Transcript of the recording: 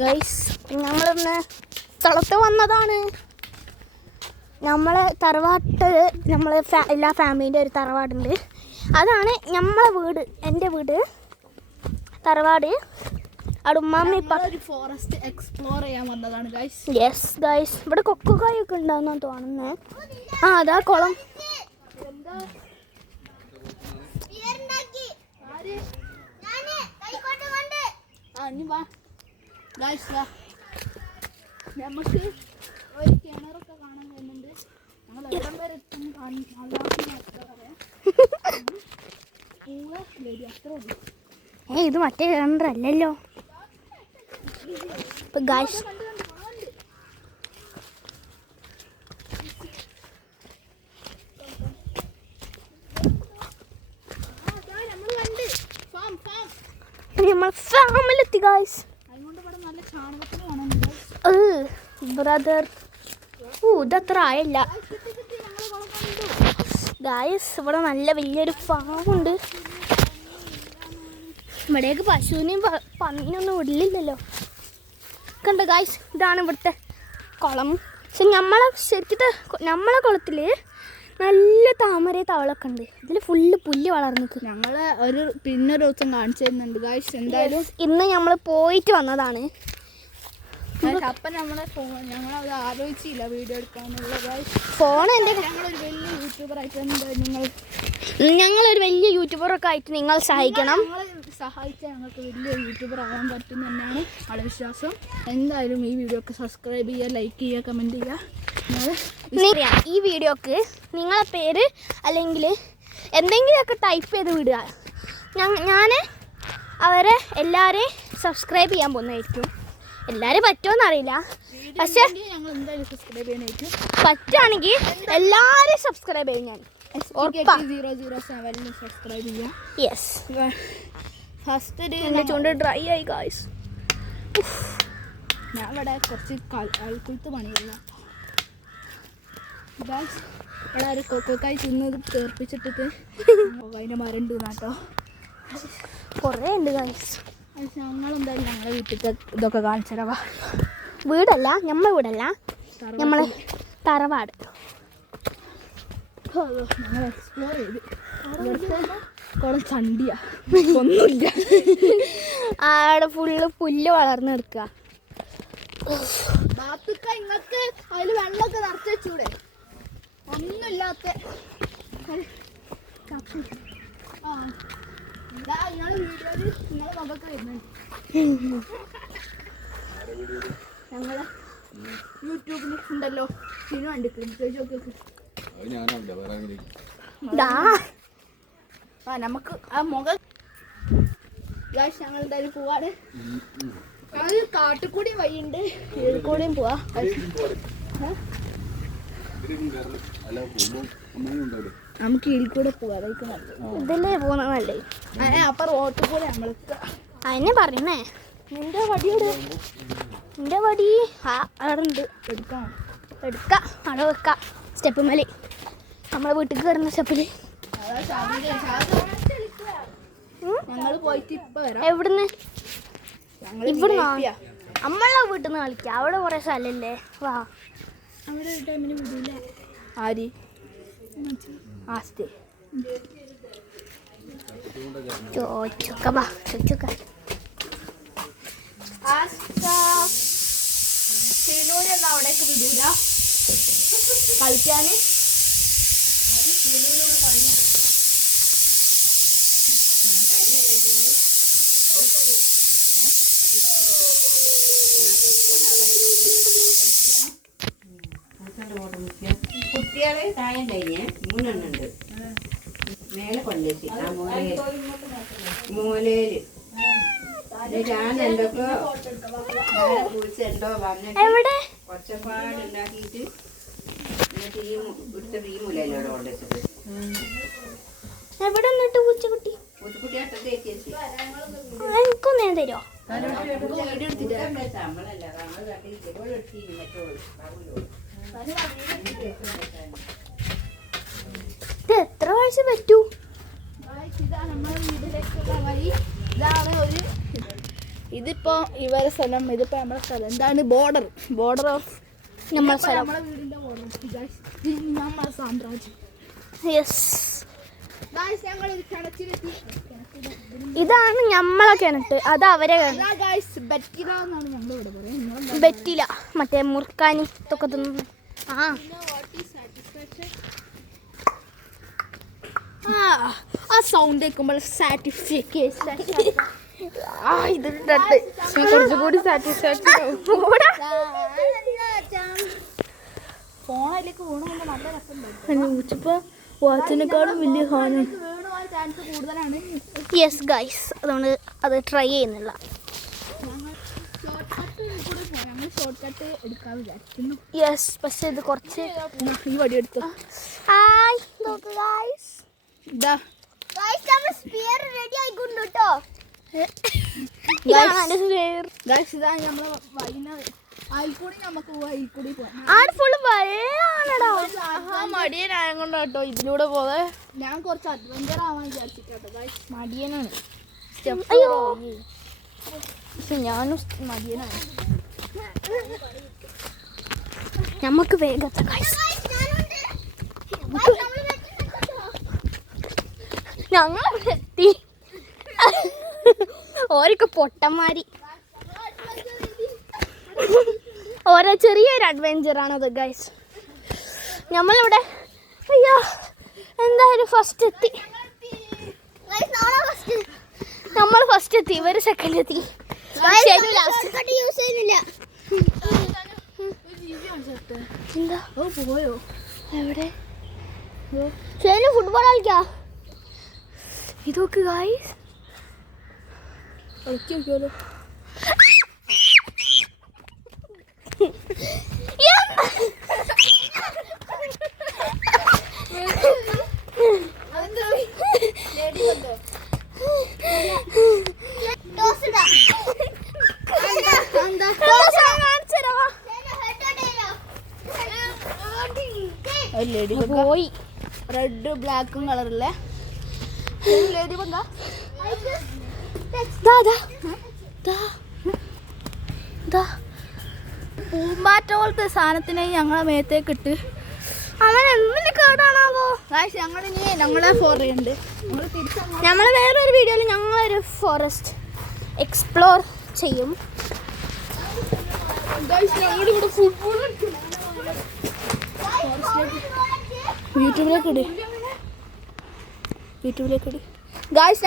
Guys ഞങ്ങളിന്ന് സ്ഥലത്ത് വന്നതാണ്. നമ്മളെ തറവാട്ട് എല്ലാ ഫാമിലിൻ്റെ ഒരു തറവാടുണ്ട്. അതാണ് നമ്മളെ വീട്, എൻ്റെ വീട് തറവാട്. അവിടെ ഉമ്മാമ്മ ഫോറസ്റ്റ് എക്സ്പ്ലോർ ചെയ്യാൻ വന്നതാണ് ഗൈസ്. യെസ് ഗൈസ്, ഇവിടെ കൊക്കുകായൊക്കെ ഉണ്ടാവുന്ന തോന്നുന്നേ. ആ അതാ കുളം. നമുക്ക് ഒരു കിണറൊക്കെ കാണാൻ കഴിയുന്നുണ്ട്. ഞങ്ങൾ എവിടം വരെ എത്തുന്നു ഇത് മറ്റേ കിണറല്ലല്ലോ. ഗൈസ് നമ്മൾ ഫാമിലെത്തി ഗൈസ്. ബ്രദർ ഇതത്ര ആയില്ല ഗൈസ്. ഇവിടെ നല്ല വലിയൊരു ഫാമുണ്ട്. ഇവിടേക്ക് പശുവിനെയും പന്നീനൊന്നും വിടില്ലല്ലോ. കണ്ട ഗൈസ്, ഇതാണ് ഇവിടുത്തെ കുളം. പക്ഷെ നമ്മളെ കുളത്തിൽ നല്ല താമര തവളൊക്കെ ഉണ്ട്. ഇതിൽ ഫുള്ള് പുല്ല് വളർന്നിട്ട് ഞങ്ങൾ പിന്നൊരു ദിവസം കാണിച്ചു തരുന്നുണ്ട് ഗൈസ്. എന്തായാലും ഇന്ന് നമ്മൾ പോയിട്ട് വന്നതാണ്. അപ്പം ഞങ്ങളത് ആലോചിച്ചില്ല വീഡിയോ എടുക്കാനുള്ള ഫോൺ എൻ്റെ ഞങ്ങളൊരു വലിയ യൂട്യൂബറായിട്ട് ഞങ്ങളൊരു വലിയ യൂട്യൂബറൊക്കെ ആയിട്ട് നിങ്ങൾ സഹായിക്കണം. സഹായിച്ചാൽ ഞങ്ങൾക്ക് വലിയ യൂട്യൂബർ ആവാൻ പറ്റും തന്നെയാണ് ആളെ വിശ്വാസം. എന്തായാലും ഈ വീഡിയോ ഒക്കെ സബ്സ്ക്രൈബ് ചെയ്യുക, ലൈക്ക് ചെയ്യുക, കമൻറ്റ് ചെയ്യുക. ഈ വീഡിയോക്ക് നിങ്ങളെ പേര് അല്ലെങ്കിൽ എന്തെങ്കിലുമൊക്കെ ടൈപ്പ് ചെയ്ത് വിടുക. ഞാൻ അവരെ എല്ലാവരെയും സബ്സ്ക്രൈബ് ചെയ്യാൻ പോകുന്നതായിരിക്കും. എല്ലാവരും പറ്റുമെന്നറിയില്ല, പക്ഷെ ഞങ്ങൾ എന്തായാലും സബ്സ്ക്രൈബ് ചെയ്യാനായിരിക്കും. പറ്റുകയാണെങ്കിൽ എല്ലാവരും സബ്സ്ക്രൈബ് ചെയ്യും. ഞാൻ 007 സബ്സ്ക്രൈബ് ചെയ്യാം. യെസ്. ഫസ്റ്റ് എൻ്റെ ചുണ്ട് ഡ്രൈ ആയി ഗായ്സ്. ഞാൻ ഇവിടെ കുറച്ച് അൽക്കുലത്ത് പണിയില്ല ഗായ്സ്. ഇവിടെ ഒരു കൊക്കോക്കായി തിന്നത് ചേർപ്പിച്ചിട്ടിട്ട് അതിൻ്റെ മരണ്ട് നാട്ടോ കുറേ ഉണ്ട് ഗായ്സ്. ഞങ്ങളെന്തായാലും ഞങ്ങളെ വീട്ടിലത്തെ ഇതൊക്കെ കാണിച്ചിടവാ. വീടല്ല, നമ്മളെ വീടല്ല, നമ്മളെ തറവാട്. ഞങ്ങൾ എക്സ്പ്ലോർ ചെയ്ത് ഇവിടുത്തെ കുളം ചണ്ടിയാ, ഒന്നുമില്ല. അവിടെ ഫുള്ള് പുല്ല് വളർന്ന് എടുക്കുക. ബാത്തൊക്കെ ഇങ്ങക്ക് അതിൽ വെള്ളമൊക്കെ നിറച്ച് വെച്ചൂടെ? ഒന്നുമില്ലാത്ത നിങ്ങളെ വീഡിയോയിൽ നിങ്ങളെ മകൾക്ക് വരുന്നുണ്ട്. ഞങ്ങളെ യൂട്യൂബിൽ ഉണ്ടല്ലോ സിനിമ കണ്ടിട്ട് നമുക്ക് ആ മുഖം ഞങ്ങൾ എന്തായാലും പോവാണ്. അത് കാട്ടുകൂടി വഴിയുണ്ട്, കൂടിയും പോവാ. നമുക്ക് ഇതിൽ കൂടെ പോവാ. ഇതല്ലേ പോകുന്നത് നല്ലേ. അപ്പൊ റോട്ടിൽ കൂടെ നമ്മൾ അതിനെ പറയണേ. നിന്റെ വടിയുടെ നിന്റെ വടി അവിടെ ഉണ്ട്, എടുക്കാം അവിടെ വെക്കാം. സ്റ്റെപ്പ് മേലെ നമ്മളെ വീട്ടിൽ കയറുന്ന സ്റ്റെപ്പിൽ. എവിടുന്ന്? ഇവിടുന്ന് നമ്മളെ വീട്ടിൽ നിന്ന് കളിക്കാം. അവിടെ കുറെ സ്ഥലല്ലേ. വാ. അവിടെ ഒരു ടൈമിന് വിടൂല. ആര്? ആസ്തി ചോദിച്ചോക്ക. വാ ചോദിച്ചോക്ക. അവിടേക്ക് വിടൂല കളിക്കാന്. കുട്ടികളെ തായം കഴിഞ്ഞ് 3 എണ്ണുണ്ട് മേലെ കൊണ്ടുവച്ച് ആ മൂലയില് ഞാൻ എന്തൊക്കെ കുറിച്ചെന്തോ വന്നിട്ട് ഒച്ചപ്പാടുണ്ടാക്കിയിട്ട് എന്നിട്ട് ഇവിടുത്തെ ഈ മൂലയിലോടെ കൊണ്ടുവച്ചത്. എവിടെ നിന്നിട്ട് പൂച്ചക്കുട്ടി പൂച്ചക്കുട്ടിയാട്ടത്തെ എനിക്കൊന്നേ തരുമോ? നമ്മളല്ല നമ്മൾ മറ്റോളൂ. ഇത് എത്ര വയസ്സ് പറ്റൂ? ഇതാണ് നമ്മളെ വീട്ടിലേക്കുള്ള വഴി. ഇതാണ് ഒരു ഇതിപ്പോ ഇവരെ സ്ഥലം, ഇതിപ്പോ നമ്മുടെ സ്ഥലം. എന്താണ് ബോർഡർ ഓഫ് നമ്മളെ സ്ഥലം. നമ്മുടെ വീടിന്റെ ബോർഡർ. നമ്മുടെ സാമ്രാജ്യം. യെസ്, ഗായ്സ് ഞങ്ങൾ ഒരു കിണറ്റിലെത്തി. ഇതാണ് നമ്മളെ കിണറ്റ്, അത് അവരെ കിണറ്റ്. ഗായ്സ് ബെറ്റില എന്നാണ് ഞങ്ങൾ ഇവിടെ പറയുന്നത്. ബെറ്റില, മറ്റേ മുറുക്കാനി ഇതൊക്കെ തിന്നു. ആ സൗണ്ട് കേൾക്കുമ്പോൾ സാറ്റിസ്ഫിക്കേഷൻ. കുറച്ചുകൂടി സാറ്റിസ്ഫാക്ഷൻ. ഫോണിലേക്ക് വീണുകൊണ്ട് നല്ല രസം. വാച്ചിനെക്കാളും വലിയ സാധനം. വീണ് പോകാൻ ചാൻസ് കൂടുതലാണ്. യെസ് ഗൈസ്, അതുകൊണ്ട് അത് ട്രൈ ചെയ്യുന്നില്ല. ഞങ്ങൾ ഷോർട്ട് കട്ട് എടുക്കാൻ വിചാരിക്കുന്നു. യെസ്, പക്ഷെ ഇത് കുറച്ച് ഈ വടി എടുത്തു. ഹായ് നോക്ക് ഗൈസ്, ഇതാ റെഡി ആയിക്കൊണ്ട് കേട്ടോ. ഗൈസ് ഇതാ നമ്മളെ വൈകുന്നേരം ആയിക്കൂടി നമുക്ക് വൈകൂടി പോകാം. ആട് ഫുള്ള് വെള്ളാണടാ. മടിയനായ കൊണ്ട് കേട്ടോ ഇതിലൂടെ പോകാൻ ഞാൻ കുറച്ച് അഡ്വഞ്ചർ ആവാൻ വിചാരിച്ചിട്ടോ. ഗൈസ് മടിയനാണ്. അയ്യോ, പക്ഷെ ഞാനും മടിയനാണ്. നമുക്ക് വേഗത്തെ ഗൈസ്. ഞങ്ങൾ എത്തി. ഓരൊക്കെ പൊട്ടന്മാരി. ഓരോ ചെറിയൊരു അഡ്വഞ്ചറാണത് ഗൈസ്. നമ്മളിവിടെ അയ്യോ എന്തായാലും ഫസ്റ്റ് എത്തി. നമ്മൾ ഫസ്റ്റ് എത്തി, ഇവര് സെക്കൻഡ് എത്തി. എന്താ പോയോ എവിടെ ശരി ഫുട്ബോൾ കളിക്കാ. ഇതൊക്കെ ഗൈസ് കളിക്ക് നോക്കിയാലോ. പോയി. റെഡ് ബ്ലാക്കും കളറിലെ ലേഡി ബഗ്ഗാ. പൂമ്പാറ്റ പോലത്തെ സാധനത്തിനെ ഞങ്ങളെ മേത്തേക്ക് ഇട്ട് അവൻ എന്തിന്റെ കേടാണാവോ. ഞങ്ങളെ ഫോറുണ്ട്. നമ്മൾ വേറൊരു വീഡിയോയിൽ ഞങ്ങളൊരു ഫോറസ്റ്റ് എക്സ്പ്ലോർ ചെയ്യും. യൂട്യൂബിലേക്ക് ഇട് ഗായ്സ്.